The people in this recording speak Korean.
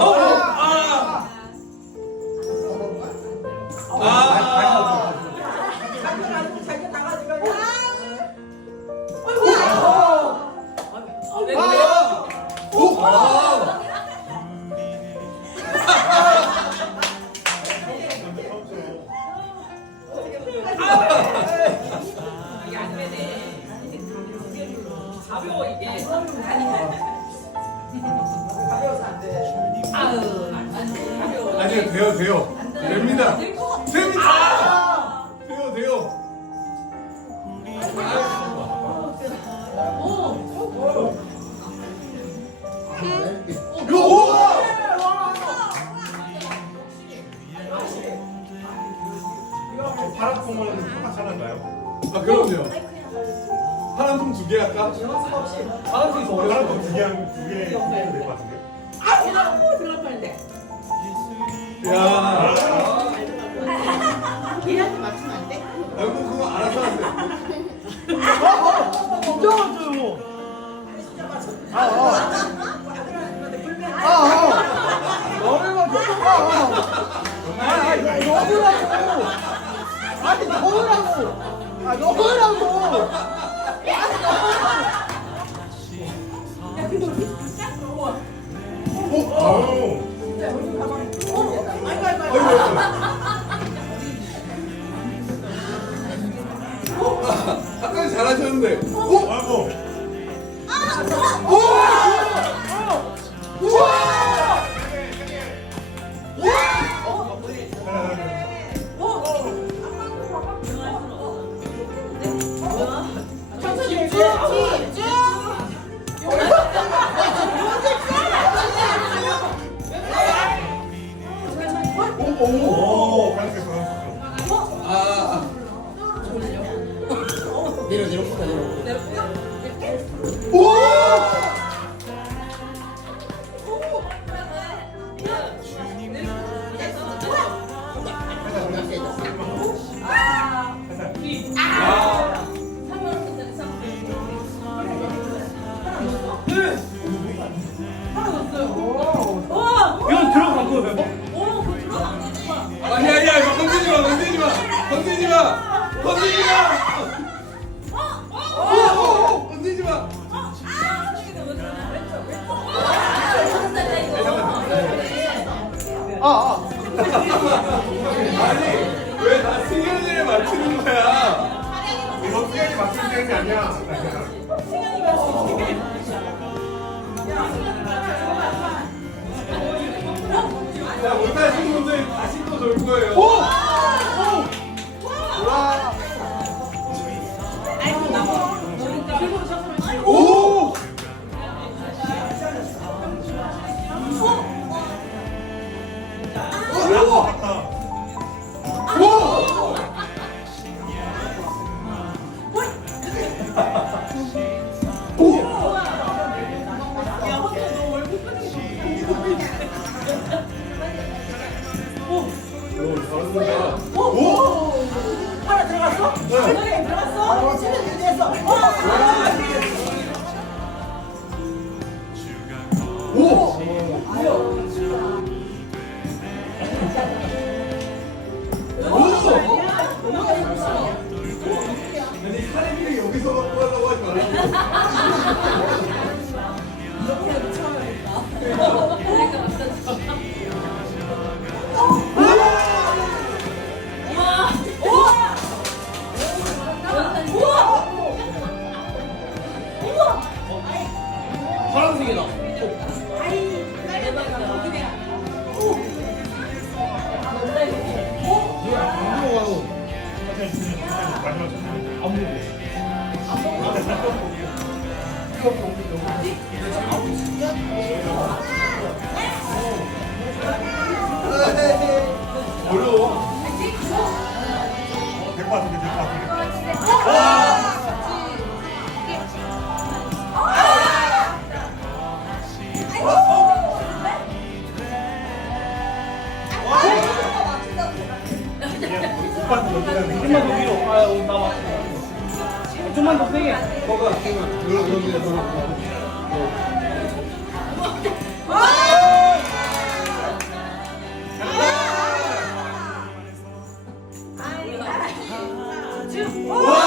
어, 아니요 돼요 돼요 됩니다 됩니다 돼요 돼요 요! 파란 하나인가요? 아 그럼요 파란 통두개 할까? 파란 콩이 더 파란 콩두개 하고 두개 될것 같은데. 야 얘한테 맞추면 안 돼? 아이고 그거 알아서 하세요 아까 오, 아, 아. 아니 왜나 승현이를 맞추는 거야 이거 수영이 맞출 때는 아니야. 자 못하신 분들 다시 또 놀 거예요 와. 하나 들어갔어? 네. 들어갔어? 지금 됐어. 오! 아니 사람이 여기서 갖고 가려고 하지 말라 어려워 될것 같은데 될 좀만 더 세게. 거가 오!